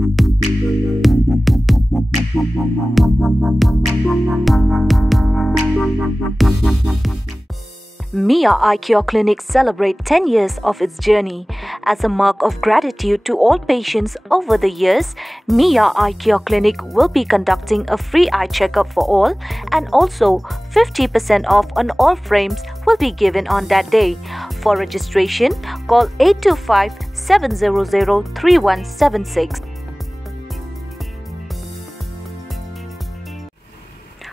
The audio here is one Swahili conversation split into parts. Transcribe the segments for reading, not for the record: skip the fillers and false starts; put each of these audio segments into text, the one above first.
Mih Eye Cure Clinic celebrates 10 years of its journey. As a mark of gratitude to all patients over the years, Mih Eye Cure Clinic will be conducting a free eye checkup for all, and also 50% off on all frames will be given on that day. For registration, call 825-700-3176.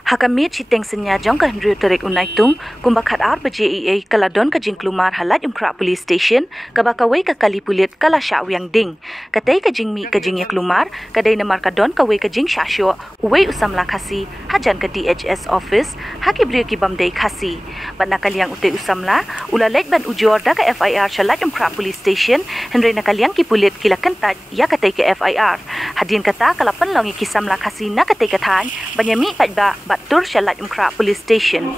Hakamiet shiteng synia jong ka hynrei Tarik naitung kumbakat breiw kaladon ka jing klumar Laitumkrah police station kaba kawei ka kali Pulit kala shah wiang ding katei ka jing mi ka jing klumar kadei nmar kadon kawei ka jing shah shoh uwei samla khasi hajan ka DHS office haki breiw ki bamdei khasi ban Liang uteu samla ula leit ban ujor da ka FIR sha Laitumkrah police station hynrei Liang ki Pulit kila Kyntait ya katei ka FIR hadin kata kalapan longi ki samla khasi na katei ka than banya Mih Paidbah Tur Sha Laitumkrah police station.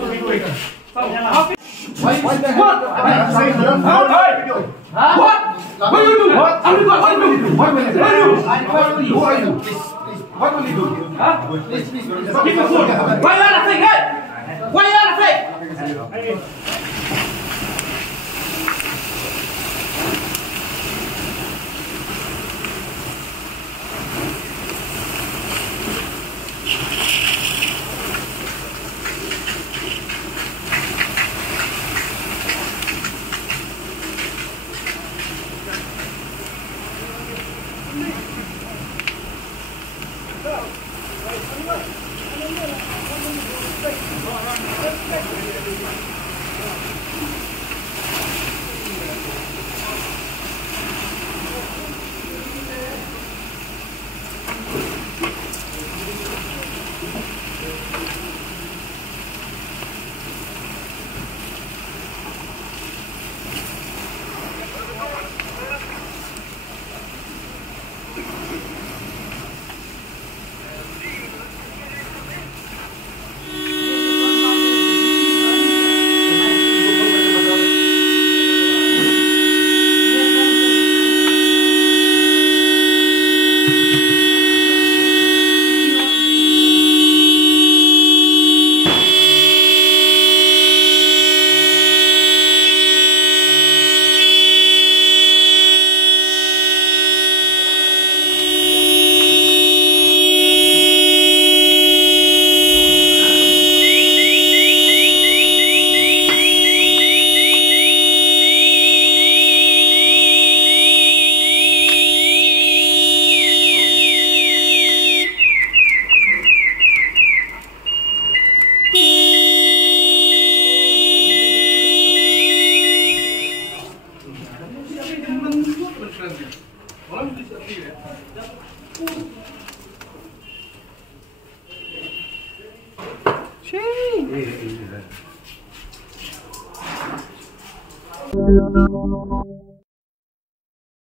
Jing.